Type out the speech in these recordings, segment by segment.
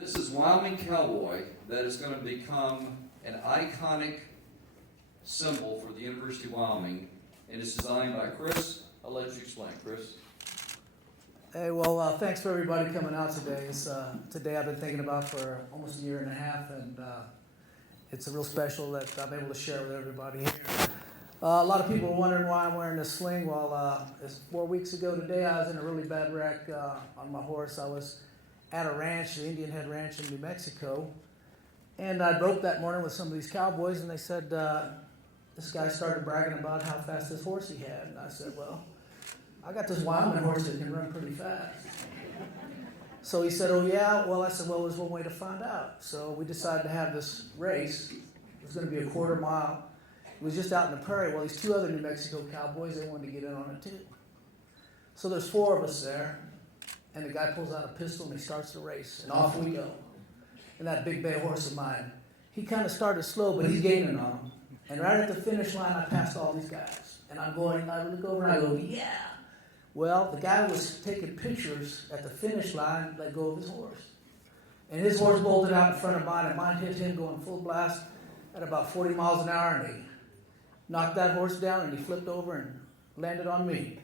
This is Wyoming Cowboy that is going to become an iconic symbol for the University of Wyoming, and it's designed by Chris. I'll let you explain, Chris. Hey, well, thanks for everybody coming out today. It's today I've been thinking about for almost a year and a half, and it's a real special that I'm able to share with everybody here. A lot of people are wondering why I'm wearing this sling. Well, it's 4 weeks ago today, I was in a really bad wreck on my horse. I was at a ranch, the Indian Head Ranch in New Mexico, and I broke that morning with some of these cowboys, and they said, this guy started bragging about how fast this horse he had, and I said, well, I got this Wyoming horse that can run pretty fast. So he said, oh yeah? Well, I said, well, there's one way to find out. So we decided to have this race. It was going to be a quarter mile. It was just out in the prairie. Well, these two other New Mexico cowboys, they wanted to get in on it too. So there's four of us there, and the guy pulls out a pistol and he starts the race, and off we go. And that big bay horse of mine, he kind of started slow, but he's gaining on them. And right at the finish line, I passed all these guys. And I look over and I go, yeah. Well, the guy was taking pictures at the finish line, let go of his horse. And his horse bolted out in front of mine, and mine hit him going full blast at about 40 miles an hour, and he knocked that horse down, and he flipped over and landed on me.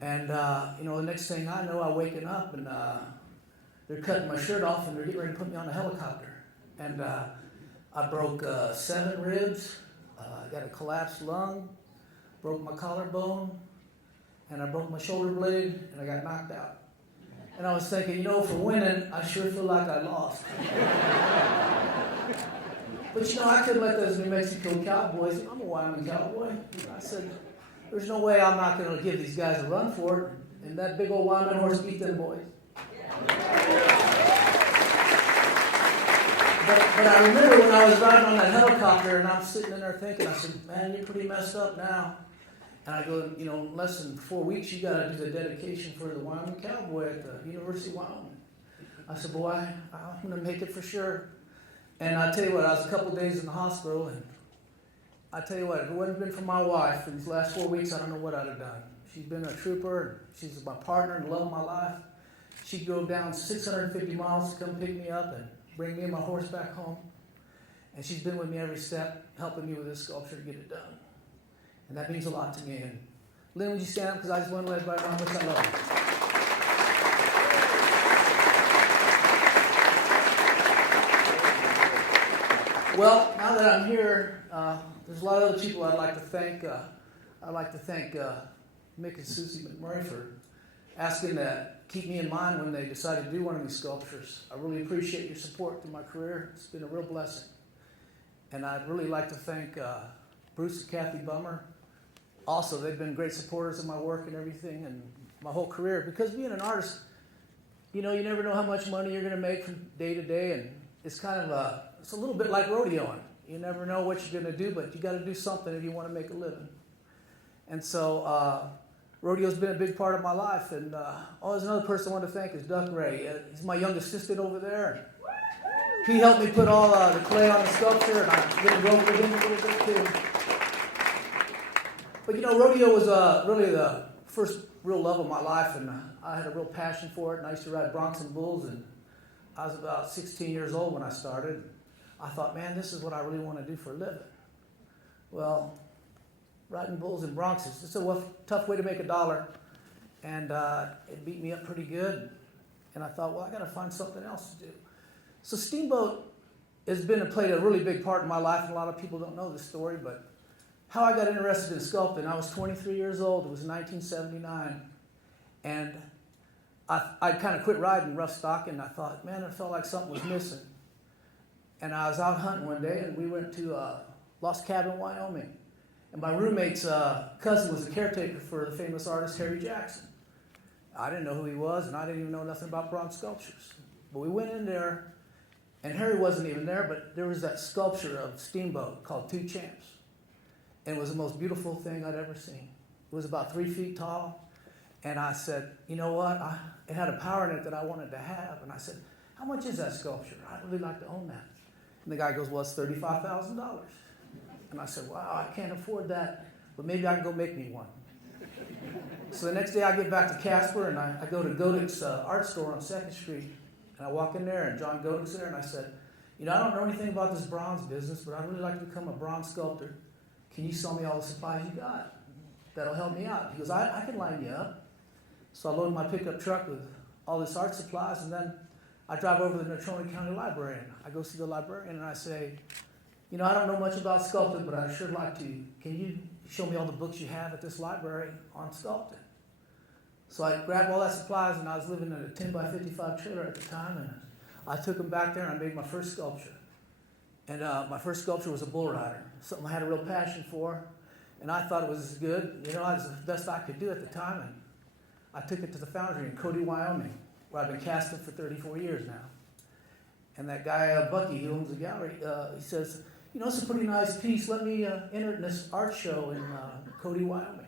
And, the next thing I know, I'm waking up, and they're cutting my shirt off, and they're getting ready to put me on a helicopter. And I broke 7 ribs, got a collapsed lung, broke my collarbone, and I broke my shoulder blade, and I got knocked out. And I was thinking, for winning, I sure feel like I lost. But, I couldn't let those New Mexico cowboys, I'm a Wyoming cowboy. I said, there's no way I'm not going to give these guys a run for it. And that big old Wyoming horse beat them boys. But I remember when I was riding on that helicopter, and I'm sitting in there thinking, I said, man, you're pretty messed up now. And I go, in less than 4 weeks, you got to do the dedication for the Wyoming Cowboy at the University of Wyoming. I said, boy, I'm going to make it for sure. And I tell you what, I was a couple days in the hospital, and I tell you what, if it wouldn't have been for my wife for these last 4 weeks, I don't know what I'd have done. She's been a trooper, and she's my partner and the love of my life. She drove down 650 miles to come pick me up and bring me and my horse back home. And she's been with me every step, helping me with this sculpture to get it done. And that means a lot to me. And Lynn, would you stand up? Because I just want to let everybody know how much I love you. Well, now that I'm here, there's a lot of other people I'd like to thank. I'd like to thank Mick and Susie McMurray for asking to keep me in mind when they decided to do one of these sculptures. I really appreciate your support through my career. It's been a real blessing. And I'd really like to thank Bruce and Kathy Bummer. Also, they've been great supporters of my work and everything and my whole career. Because being an artist, you never know how much money you're going to make from day to day. And it's kind of it's a little bit like rodeoing. You never know what you're going to do, but you got to do something if you want to make a living. And so rodeo's been a big part of my life. And there's another person I want to thank is Duck Ray. He's my young assistant over there. He helped me put all the clay on the sculpture, and I did a rope with him a little bit too. But rodeo was really the first real love of my life, and I had a real passion for it, and I used to ride broncs and bulls, and I was about 16 years old when I started. I thought, man, this is what I really want to do for a living. Well, riding bulls and broncs is a tough way to make $1, and it beat me up pretty good, and I thought, well, I got to find something else to do. So Steamboat has played a really big part in my life, and a lot of people don't know this story, but how I got interested in sculpting, I was 23 years old. It was 1979. And I kind of quit riding rough stock, and I thought, man, I felt like something was missing. And I was out hunting one day, and we went to Lost Cabin, Wyoming. And my roommate's cousin was the caretaker for the famous artist Harry Jackson. I didn't know who he was, and I didn't even know nothing about bronze sculptures. But we went in there, and Harry wasn't even there, but there was that sculpture of Steamboat called Two Champs. And it was the most beautiful thing I'd ever seen. It was about 3 feet tall. And I said, you know what? It had a power in it that I wanted to have. And I said, how much is that sculpture? I'd really like to own that. And the guy goes, well, it's $35,000. And I said, wow, I can't afford that, but maybe I can go make me one. So the next day I get back to Casper, and I go to Godek's art store on 2nd Street. And I walk in there, and John Godin's there, and I said, you know, I don't know anything about this bronze business, but I'd really like to become a bronze sculptor. Can you sell me all the supplies you got? That'll help me out. He goes, I can line you up. So I load my pickup truck with all this art supplies, and then I drive over to the Natrona County Library. I go see the librarian, and I say, you know, I don't know much about sculpting, but I'd sure like to. Can you show me all the books you have at this library on sculpting? So I grabbed all that supplies, and I was living in a 10 by 55 trailer at the time, and I took them back there, and I made my first sculpture. And my first sculpture was a bull rider, something I had a real passion for, and I thought it was as good, you know, as the best I could do at the time. And I took it to the foundry in Cody, Wyoming, where I've been casting for 34 years now. And that guy, Bucky, who owns the gallery, he says, you know, it's a pretty nice piece. Let me enter it in this art show in Cody, Wyoming.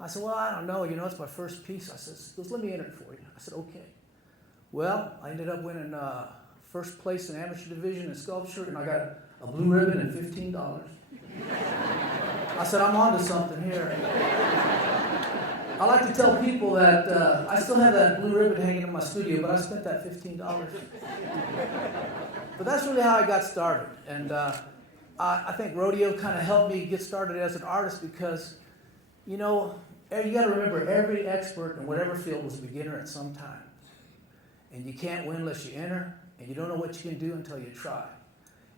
I said, well, I don't know. You know, it's my first piece. I said, he goes, let me enter it for you. I said, okay. Well, I ended up winning first place in amateur division in sculpture, and I got a blue ribbon and $15. I said, I'm on to something here. I like to tell people that I still have that blue ribbon hanging in my studio, but I spent that $15. But that's really how I got started. And I think rodeo kind of helped me get started as an artist because, you know, you got to remember every expert in whatever field was a beginner at some time. And you can't win unless you enter, and you don't know what you can do until you try.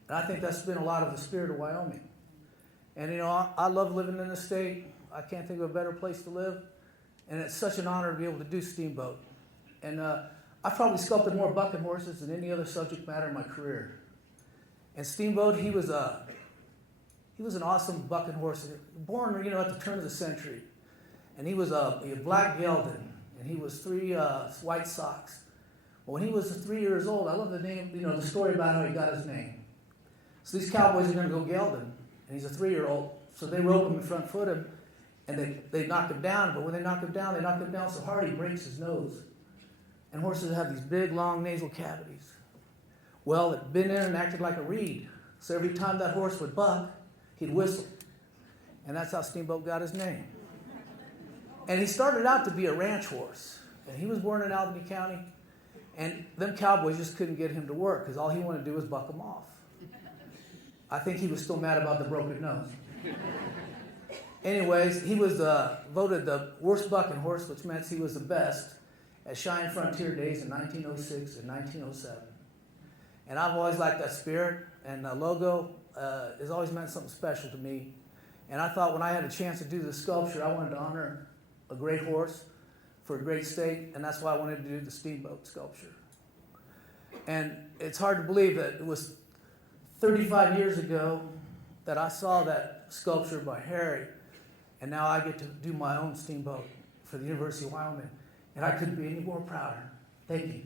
And I think that's been a lot of the spirit of Wyoming. And, you know, I love living in the state. I can't think of a better place to live. And it's such an honor to be able to do Steamboat. And I've probably sculpted more bucking horses than any other subject matter in my career. And Steamboat, he was an awesome bucking horse, born, you know, at the turn of the century. And he was a black gelding, and he was 3 white socks. Well, when he was 3 years old, I love the name, you know, the story about how he got his name. So these cowboys are going to go gelding, and he's a 3-year-old. So they rope him and front foot him, and they knock him down. But when they knock him down so hard he breaks his nose. And horses have these big, long nasal cavities. Well, it bent in and acted like a reed. So every time that horse would buck, he'd whistle. And that's how Steamboat got his name. And he started out to be a ranch horse. And he was born in Albany County. And them cowboys just couldn't get him to work because all he wanted to do was buck them off. I think he was still mad about the broken nose. Anyways, he was voted the worst bucking horse, which meant he was the best, at Cheyenne Frontier Days in 1906 and 1907. And I've always liked that spirit, and the logo has always meant something special to me. And I thought when I had a chance to do the sculpture, I wanted to honor a great horse for a great state, and that's why I wanted to do the Steamboat sculpture. And it's hard to believe that it was 35 years ago that I saw that sculpture by Harry, and now I get to do my own Steamboat for the University of Wyoming, and I couldn't be any more prouder. Thank you.